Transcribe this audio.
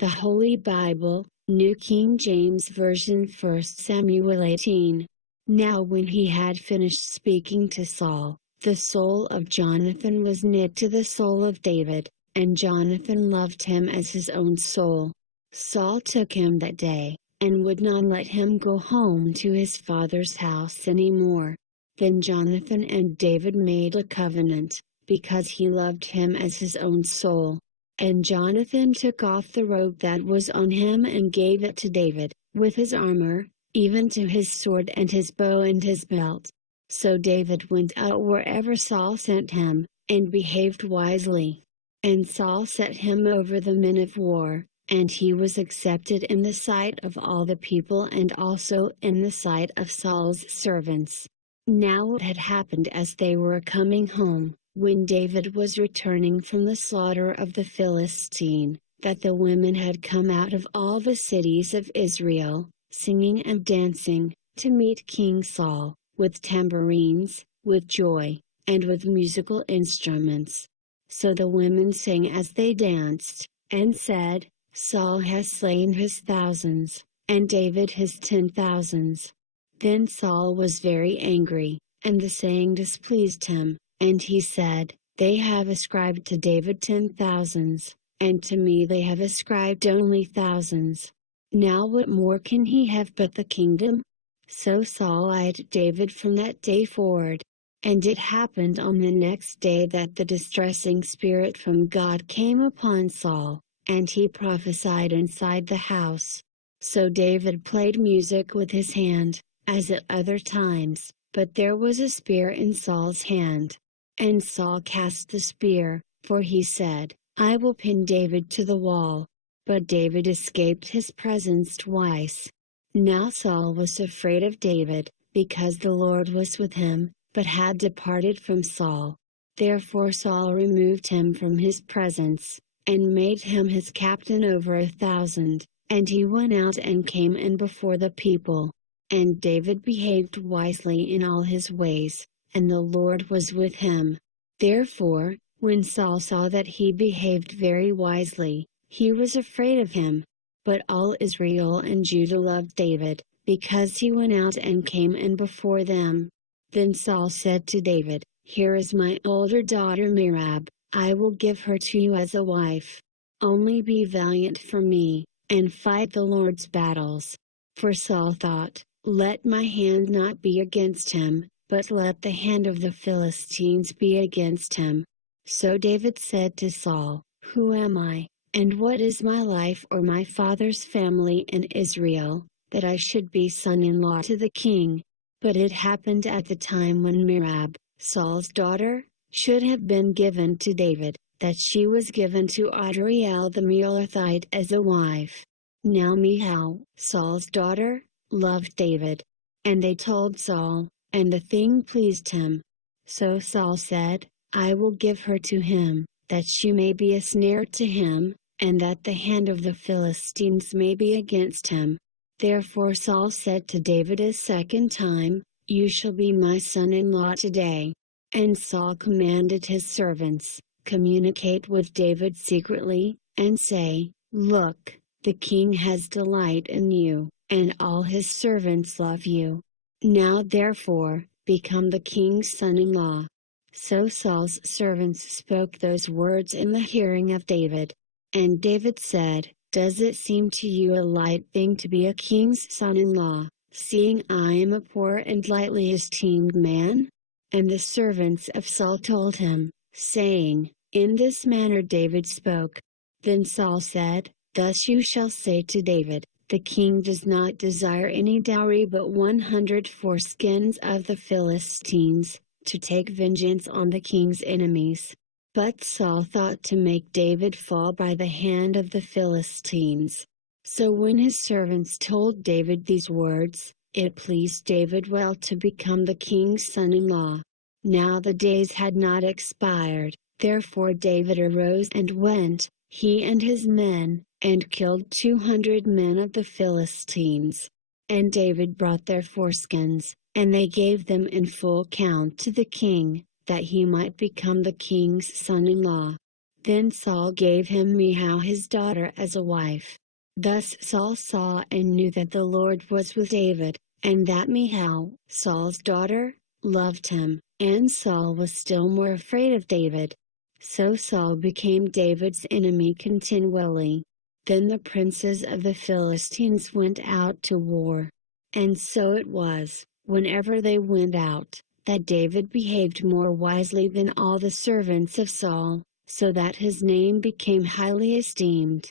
The Holy Bible, New King James Version, 1 Samuel 18. Now when he had finished speaking to Saul, the soul of Jonathan was knit to the soul of David, and Jonathan loved him as his own soul. Saul took him that day, and would not let him go home to his father's house any more. Then Jonathan and David made a covenant, because he loved him as his own soul. And Jonathan took off the robe that was on him and gave it to David, with his armor, even to his sword and his bow and his belt. So David went out wherever Saul sent him, and behaved wisely. And Saul set him over the men of war, and he was accepted in the sight of all the people and also in the sight of Saul's servants. Now it had happened as they were coming home, when David was returning from the slaughter of the Philistine, that the women had come out of all the cities of Israel, singing and dancing, to meet King Saul, with tambourines, with joy, and with musical instruments. So the women sang as they danced, and said, Saul has slain his thousands, and David his 10,000s. Then Saul was very angry, and the saying displeased him, and he said, They have ascribed to David 10,000s, and to me they have ascribed only thousands. Now what more can he have but the kingdom? So Saul eyed David from that day forward. And it happened on the next day that the distressing spirit from God came upon Saul, and he prophesied inside the house. So David played music with his hand, as at other times, but there was a spear in Saul's hand. And Saul cast the spear, for he said, I will pin David to the wall. But David escaped his presence twice. Now Saul was afraid of David, because the Lord was with him, but had departed from Saul. Therefore Saul removed him from his presence, and made him his captain over 1,000, and he went out and came in before the people. And David behaved wisely in all his ways, and the Lord was with him. Therefore, when Saul saw that he behaved very wisely, he was afraid of him. But all Israel and Judah loved David, because he went out and came in before them. Then Saul said to David, Here is my older daughter Merab, I will give her to you as a wife. Only be valiant for me, and fight the Lord's battles. For Saul thought, Let my hand not be against him, but let the hand of the Philistines be against him. So David said to Saul, Who am I, and what is my life or my father's family in Israel, that I should be son-in-law to the king? But it happened at the time when Merab, Saul's daughter, should have been given to David, that she was given to Adriel the Meolathite as a wife. Now Michal, Saul's daughter, loved David. And they told Saul, and the thing pleased him. So Saul said, I will give her to him, that she may be a snare to him, and that the hand of the Philistines may be against him. Therefore Saul said to David a second time, You shall be my son-in-law today. And Saul commanded his servants, Communicate with David secretly, and say, Look, the king has delight in you, and all his servants love you. Now therefore, become the king's son-in-law. So Saul's servants spoke those words in the hearing of David. And David said, Does it seem to you a light thing to be a king's son-in-law, seeing I am a poor and lightly esteemed man? And the servants of Saul told him, saying, In this manner David spoke. Then Saul said, Thus you shall say to David, The king does not desire any dowry but 100 foreskins of the Philistines, to take vengeance on the king's enemies. But Saul thought to make David fall by the hand of the Philistines. So when his servants told David these words, it pleased David well to become the king's son-in-law. Now the days had not expired, therefore David arose and went, he and his men, and killed 200 men of the Philistines. And David brought their foreskins, and they gave them in full count to the king, that he might become the king's son-in-law. Then Saul gave him Michal his daughter as a wife. Thus Saul saw and knew that the Lord was with David, and that Michal, Saul's daughter, loved him, and Saul was still more afraid of David. So Saul became David's enemy continually. Then the princes of the Philistines went out to war. And so it was, whenever they went out, that David behaved more wisely than all the servants of Saul, so that his name became highly esteemed.